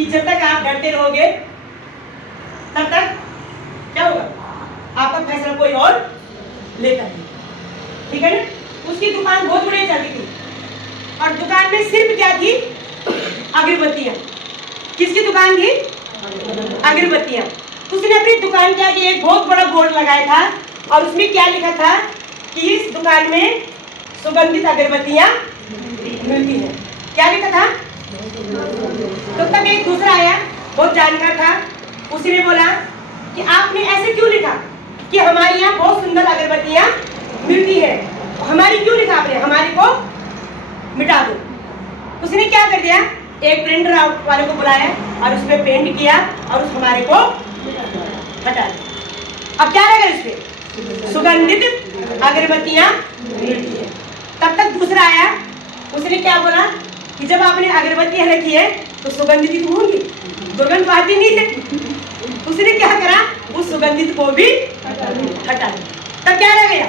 कि जब तक आप डरते रहोगे तब तक क्या होगा, आपका फैसला कोई और लेता नहीं, ठीक है ना। उसकी दुकान बहुत बढ़िया चलती थी और दुकान में सिर्फ क्या थी, अगरबत्तियां। किसकी दुकान थी, अगरबत्तियां। उसने अपनी दुकान के आगे एक बहुत बड़ा बोर्ड लगाया था और उसमें क्या लिखा था कि इस दुकान में सुगंधित अगरबत्तियां मिलती है। क्या लिखा था। तो तब एक दूसरा आया, बहुत जानकार था, उसने बोला कि आपने ऐसे क्यों लिखा कि हमारे यहाँ बहुत सुंदर अगरबत्तियां मिलती है, हमारी क्यों लिखा आपने, हमारी को मिटा दो। उसने क्या कर दिया, एक प्रिंटर आउट वाले को बुलाया और उसमें पेंट किया और उस हमारे को हटा दिया। अब क्या रहेगा इस पे, सुगंधित अगरबत्तियां मिलती है। तब तक दूसरा आया, उसने क्या बोला कि जब आपने अगरबत्तियां रखी है तो सुगंधित ही होंगी, दुर्गंध तो आती नहीं है। उसने क्या करा, उस सुगंधित को भी हटा दिया। तब क्या रह गया,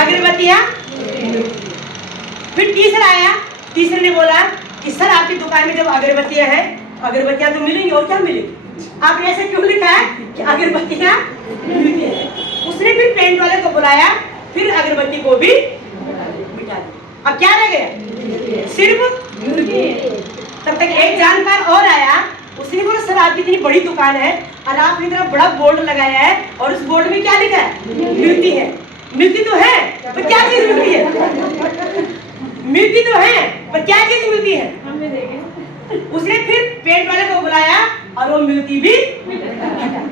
अगरबत्तियां। फिर तीसरा आया, तीसरे ने बोला कि सर आपकी दुकान में जब अगरबत्तियां हैं, अगरबत्तियां तो मिलेंगी और क्या मिलेगी, आपने ऐसे क्यों लिखा है कि अगरबत्तियां मिलती है। उसने फिर पेंट वाले को बुलाया, फिर अगरबत्ती को भी मिटा दिया। अब क्या रह गया, सिर्फ। तब तक एक जानकार और आया, उसने बोला सर आपकी इतनी बड़ी दुकान है और आपने इतना बड़ा बोर्ड लगाया है और उस बोर्ड में क्या लिखा है, मिलती है। मिलती तो है पर क्या चीज मिलती है, मिलती तो है पर क्या चीज मिलती है। उसने फिर पेंट वाले को बुलाया और वो मिलती भी हटा।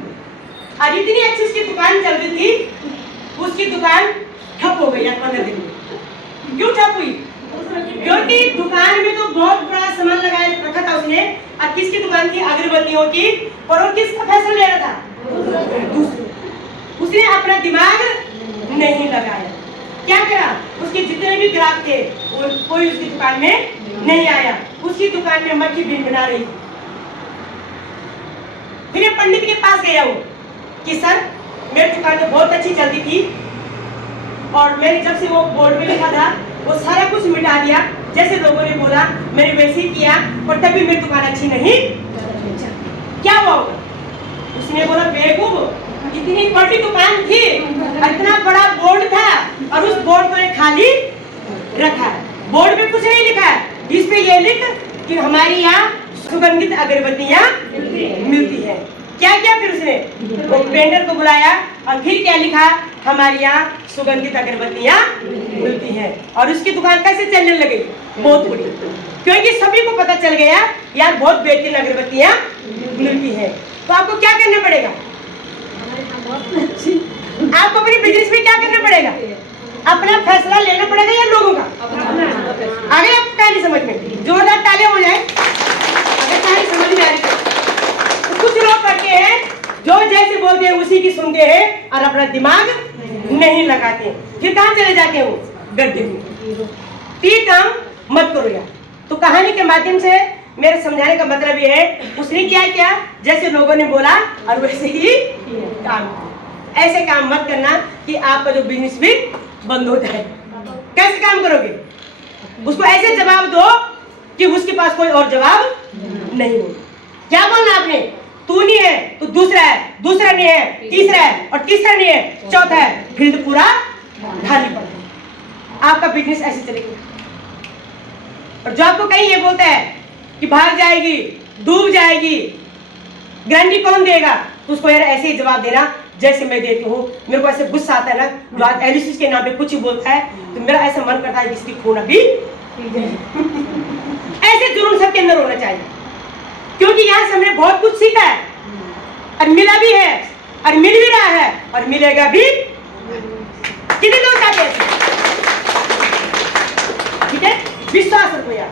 आज इतनी अच्छी उसकी दुकान चल रही थी, उसकी दुकान ठप हो गई 15 दिन में। क्यों ठप हुई, क्योंकि दुकान में तो बहुत बड़ा सामान लगाया रखा था उसने। और किसकी दुकान थी, अगरबत्तियों की, और वो किसका फैसला ले रहा था, दूसरे। उसने अपना दिमाग नहीं लगाया। क्या करा, उसके जितने भी ग्राहक थे कोई उसकी दुकान में नहीं आया। उसकी दुकान में मक्खी बिन बना रही थी। फिर पंडित के पास गया वो कि सर मेरी दुकान तो बहुत अच्छी चलती थी और मैंने जब से वो बोर्ड में लिखा था वो सारा कुछ मिटा दिया, जैसे लोगों ने बोला मैंने वैसे ही किया और तभी मेरी दुकान अच्छी नहीं, क्या हुआ। उसने बोला बेवकूफ, इतनी बड़ी दुकान थी, इतना बड़ा बोर्ड था और उस बोर्ड को खाली रखा है, बोर्ड पे कुछ नहीं लिखा है। इस पे ये लिख कि हमारी यहाँ सुगंधित अगरबत्तियां मिलती है। क्या किया फिर उसने, वो पेंटर को बुलाया और फिर क्या लिखा, हमारे यहाँ सुगंधित अगरबत्तियां मिलती है। और उसकी दुकान कैसे चलने लगी, बहुत बड़ी, क्योंकि सभी को पता चल गया यार बहुत बेहतरीन अगरबत्तियां मिलती है। तो आपको क्या करना पड़ेगा, आपको अपनी बिजनेस में क्या करना पड़ेगा, अपना फैसला लेना पड़ेगा या लोगों का। आगे आपको कहानी समझ में, जोरदार तालियां हो जाए अगर कहानी समझ में आ रही है। तो कुछ लोग करते हैं जो जैसे बोलते हैं उसी की सुनते हैं और अपना दिमाग नहीं लगाते, फिर कहाँ चले जाते हैं वो, गड्ढे में। ये काम मत करो यार। तो कहानी के माध्यम से मेरे समझाने का मतलब ये है, उसने क्या जैसे लोगों ने बोला और वैसे ही काम। ऐसे काम मत करना कि आपका जो बिजनेस भी बंद हो जाए। कैसे काम करोगे, उसको ऐसे जवाब दो कि उसके पास कोई और जवाब नहीं हो। क्या बोलना आपने, तू नहीं है तो दूसरा है, दूसरा नहीं है तीसरा है और तीसरा नहीं है चौथा है, फील्ड पूरा खाली पड़ा है। आपका बिजनेस ऐसे चलेगा। और जो आपको कहीं ये बोलता है कि भाग जाएगी, डूब जाएगी, गारंटी कौन देगा, तो उसको यार ऐसे ही जवाब देना जैसे मैं देती हूँ। मेरे को ऐसे गुस्सा आता है ना, जो आज एलिसिस के नाम पे कुछ ही बोलता है तो मेरा ऐसा मन करता है कि इसकी खून अभी ऐसे जुनून सबके अंदर होना चाहिए, क्योंकि यहाँ से हमने बहुत कुछ सीखा है और मिला भी है और मिल भी रहा है और मिलेगा भी। कितने लोग चाहते हैं, ठीक है, विश्वास रखो यार।